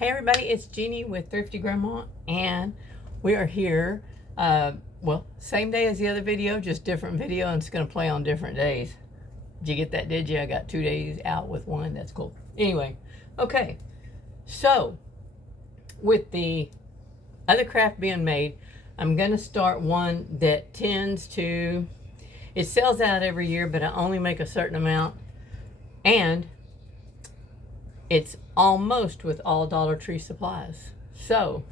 Hey everybody, it's Jeannie with Thrifty Grandma, and we are here, well, same day as the other video, just different video, and it's going to play on different days. Did you get that, did you? I got 2 days out with one. That's cool. Anyway, okay, so with the other craft being made, I'm going to start one that tends to, it sells out every year, but I only make a certain amount, and it's almost with all Dollar Tree supplies. So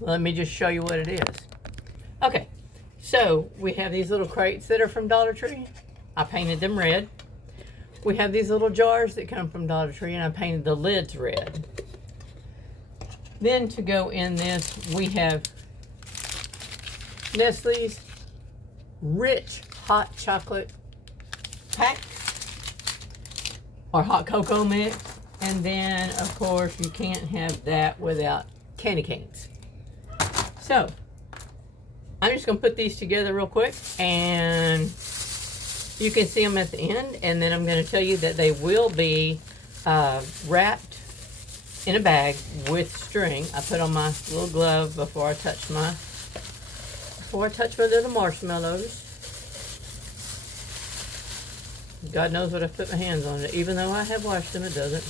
let me just show you what it is. Okay, so we have these little crates that are from Dollar Tree. I painted them red. We have these little jars that come from Dollar Tree, and I painted the lids red. Then to go in this, we have Nestle's Rich Hot Chocolate Pack, or hot cocoa mix. And then, of course, you can't have that without candy canes. So, I'm just going to put these together real quick, and you can see them at the end. And then I'm going to tell you that they will be wrapped in a bag with string. I put on my little glove before I touch my little marshmallows. God knows what I put my hands on it. Even though I have washed them, it doesn't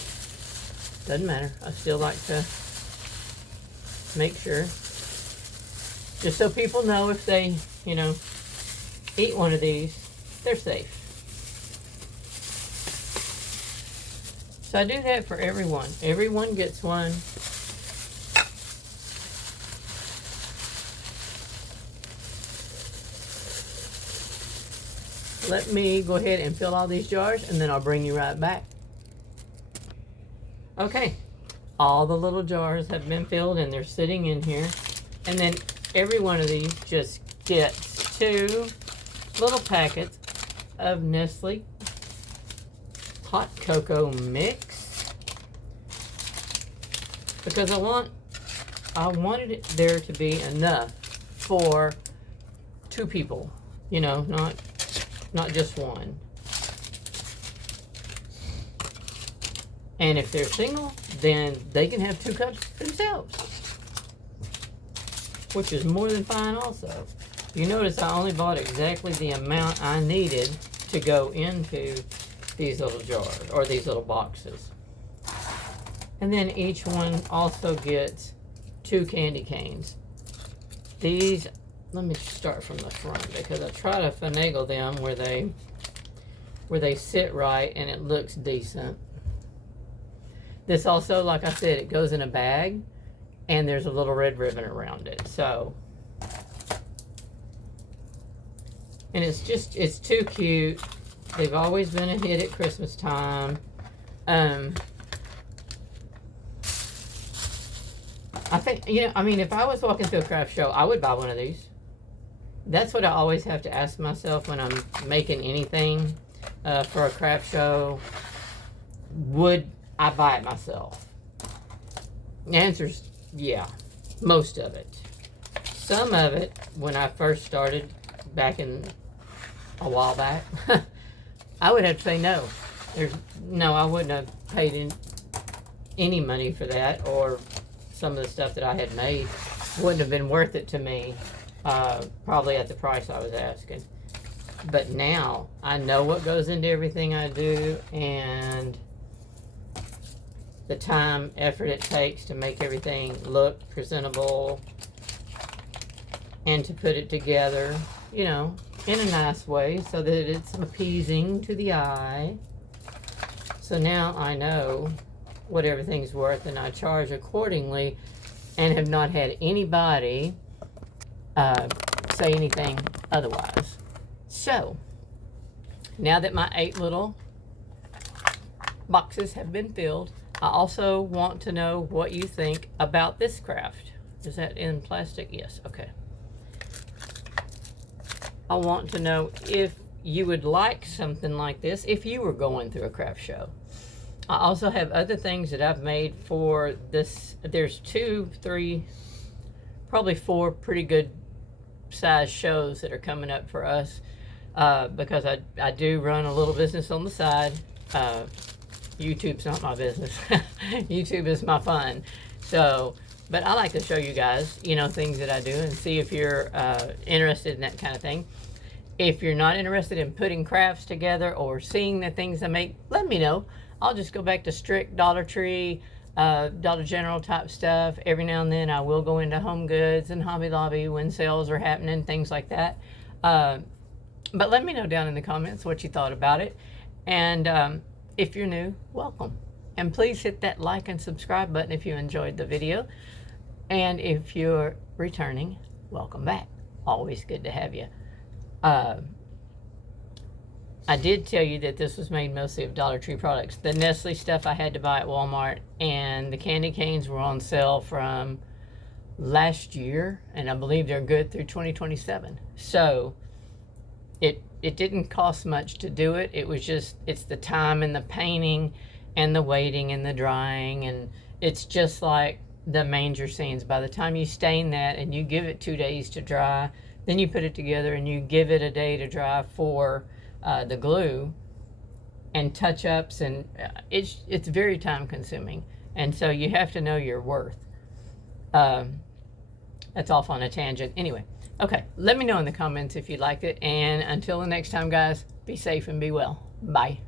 matter. I still like to make sure, just so people know if they, eat one of these, they're safe. So I do that for everyone. Everyone gets one. Let me go ahead and fill all these jars, and then I'll bring you right back. Okay, all the little jars have been filled, and they're sitting in here. And then every one of these just gets 2 little packets of Nestle hot cocoa mix, because I wanted it there to be enough for 2 people, not just one. And if they're single, then they can have 2 cups themselves, which is more than fine also. You notice I only bought exactly the amount I needed to go into these little jars, or these little boxes. And then each one also gets 2 candy canes. These, let me start from the front, because I try to finagle them where they sit right and it looks decent. This also, like I said, it goes in a bag, and there's a little red ribbon around it. So, and it's too cute. They've always been a hit at Christmas time. I think, if I was walking through a craft show, I would buy one of these. That's what I always have to ask myself when I'm making anything for a craft show. Would I buy it myself? The answer's yeah, most of it. Some of it, when I first started back in a while back, I would have to say no. I wouldn't have paid any money for that, or some of the stuff that I had made wouldn't have been worth it to me, probably at the price I was asking. But now I know what goes into everything I do, and the time, effort it takes to make everything look presentable and to put it together, in a nice way so that it's appeasing to the eye. So now I know what everything's worth, and I charge accordingly, and have not had anybody say anything otherwise. So now that my 8 little boxes have been filled, I also want to know what you think about this craft. Is that in plastic? Yes, okay. I want to know if you would like something like this if you were going through a craft show. I also have other things that I've made for this. There's 2, 3, probably 4 pretty good size shows that are coming up for us, because I do run a little business on the side. YouTube's not my business. YouTube is my fun. So, but I like to show you guys, you know, things that I do and see if you're interested in that kind of thing. If you're not interested in putting crafts together or seeing the things I make, let me know. I'll just go back to strict Dollar Tree, Dollar General type stuff. Every now and then I will go into Home Goods and Hobby Lobby when sales are happening, things like that. But let me know down in the comments what you thought about it. And if you're new, welcome. And please hit that like and subscribe button if you enjoyed the video. And if you're returning, welcome back. Always good to have you. I did tell you that this was made mostly of Dollar Tree products. The Nestle stuff I had to buy at Walmart, and the candy canes were on sale from last year, and I believe they're good through 2027. So it didn't cost much to do it. It was just, it's the time and the painting and the waiting and the drying, and it's just like the manger scenes. By the time you stain that and you give it 2 days to dry, then you put it together and you give it a day to dry for the glue and touch-ups, and it's very time consuming, and so you have to know your worth. That's off on a tangent. Anyway, okay, let me know in the comments if you liked it, and until the next time, guys, be safe and be well. Bye.